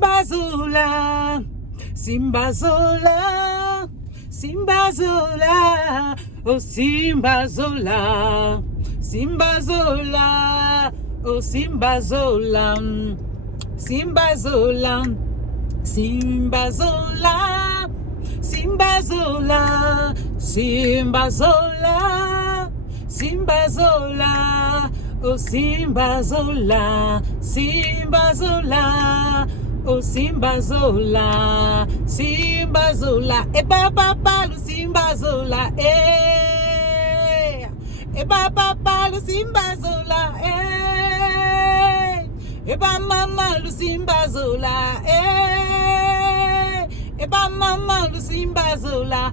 Simbazola, Simbazola, Simbazola, oh Simbazola, Simbazola, oh Simbazola, Simbazola, Simbazola, Simbazola, Simbazola, Simbazola, oh Simbazola, Simbazola, oh Simbazola, Simbazola, e papa lo Simbazola, e papa lo Simbazola, e mama lo Simbazola, e mama lo Simbazola,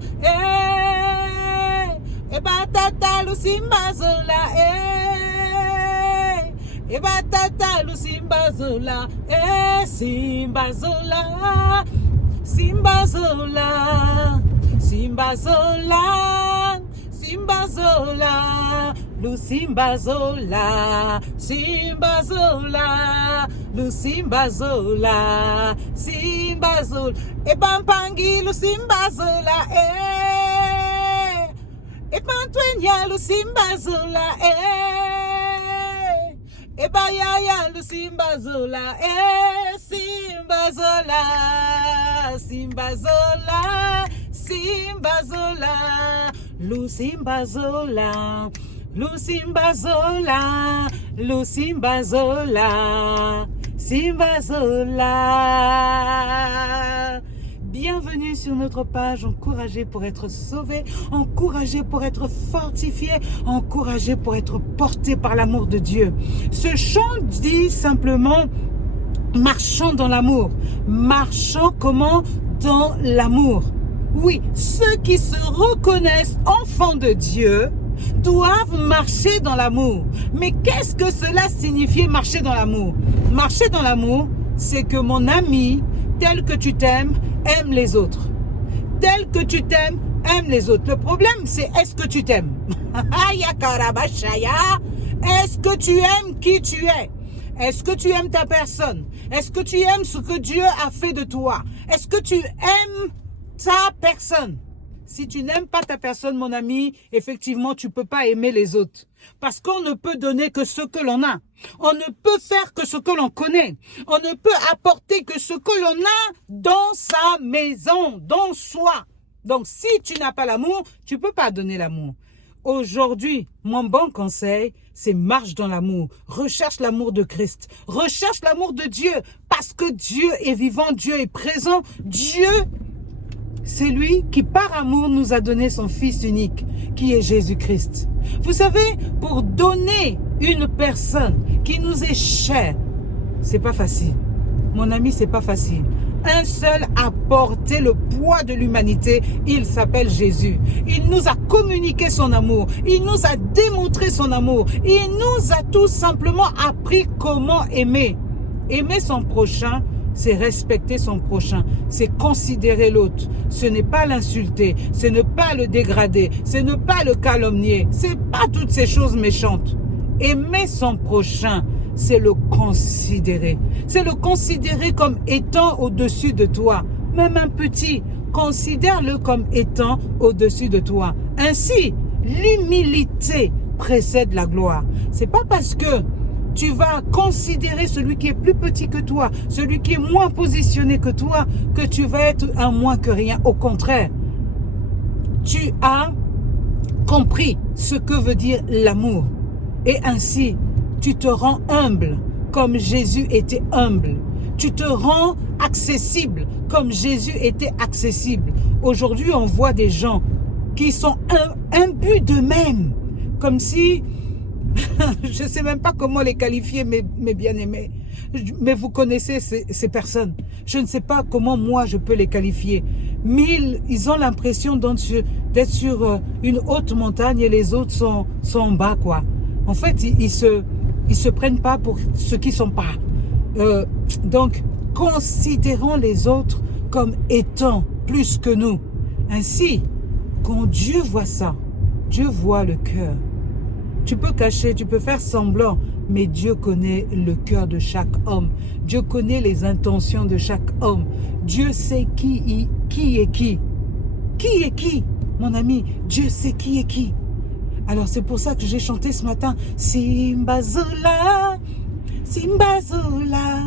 e batata lo Simbazola, e batata lo Simbazola, Simbazola, Simbazola, Simbazola, Simbazola, lo Simbazola, Simbazola, lo Simbazola, Simbazola, e bampangi lo Simbazola, e pantwenya lo Simbazola, e bayaya lo Simbazola, Simbazola, Simbazola, Simbazola, lo Simbazola, lo Simbazola, lo Simbazola, Simbazola. Bienvenue sur notre page, encouragé pour être sauvé, encouragé pour être fortifié, encouragé pour être porté par l'amour de Dieu. Ce chant dit simplement, marchons dans l'amour. Marchons comment? Dans l'amour. Oui, ceux qui se reconnaissent enfants de Dieu doivent marcher dans l'amour. Mais qu'est-ce que cela signifie marcher dans l'amour? Marcher dans l'amour, c'est que mon ami, tel que tu t'aimes, aime les autres. Tel que tu t'aimes, aime les autres. Le problème, c'est est-ce que tu t'aimes? Est-ce que tu aimes qui tu es? Est-ce que tu aimes ta personne? Est-ce que tu aimes ce que Dieu a fait de toi? Est-ce que tu aimes ta personne? Si tu n'aimes pas ta personne, mon ami, effectivement, tu ne peux pas aimer les autres. Parce qu'on ne peut donner que ce que l'on a. On ne peut faire que ce que l'on connaît. On ne peut apporter que ce que l'on a dans sa maison, dans soi. Donc, si tu n'as pas l'amour, tu ne peux pas donner l'amour. Aujourd'hui, mon bon conseil, c'est marche dans l'amour. Recherche l'amour de Christ. Recherche l'amour de Dieu. Parce que Dieu est vivant, Dieu est présent. Dieu, c'est lui qui, par amour, nous a donné son Fils unique, qui est Jésus-Christ. Vous savez, pour donner une personne qui nous est chère, c'est pas facile. Mon ami, c'est pas facile. Un seul a porté le poids de l'humanité, il s'appelle Jésus. Il nous a communiqué son amour, il nous a démontré son amour, il nous a tout simplement appris comment aimer. Aimer son prochain, c'est respecter son prochain, c'est considérer l'autre. Ce n'est pas l'insulter, ce n'est pas le dégrader, ce n'est pas le calomnier, ce n'est pas toutes ces choses méchantes. Aimer son prochain, c'est le considérer. C'est le considérer comme étant au-dessus de toi. Même un petit, considère-le comme étant au-dessus de toi. Ainsi, l'humilité précède la gloire. C'est pas parce que tu vas considérer celui qui est plus petit que toi, celui qui est moins positionné que toi, que tu vas être un moins que rien. Au contraire, tu as compris ce que veut dire l'amour. Et ainsi, tu te rends humble comme Jésus était humble. Tu te rends accessible comme Jésus était accessible. Aujourd'hui, on voit des gens qui sont imbus d'eux-mêmes, comme si... je ne sais même pas comment les qualifier, mes bien-aimés. Mais vous connaissez ces personnes. Je ne sais pas comment moi je peux les qualifier. Mais ils ont l'impression d'être sur une haute montagne et les autres sont en bas, quoi. En fait, ils se prennent pas pour ce qu'ils sont pas. Donc, considérons les autres comme étant plus que nous. Ainsi, quand Dieu voit ça, Dieu voit le cœur. Tu peux cacher, tu peux faire semblant, Mais Dieu connaît le cœur de chaque homme. Dieu connaît les intentions de chaque homme. Dieu sait qui est qui. Qui est qui, mon ami? Dieu sait qui est qui. Alors c'est pour ça que j'ai chanté ce matin. Simba Zola, Simba Zola,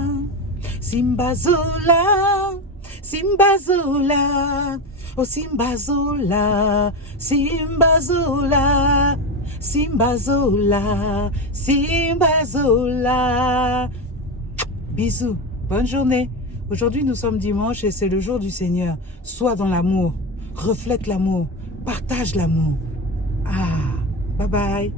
Simba Zola, Simba Zola, oh Simba Zola, Simba Zola, Simba Zola, Simba Zola. Bisous, bonne journée. Aujourd'hui nous sommes dimanche et c'est le jour du Seigneur. Sois dans l'amour, reflète l'amour, partage l'amour. Ah, bye bye.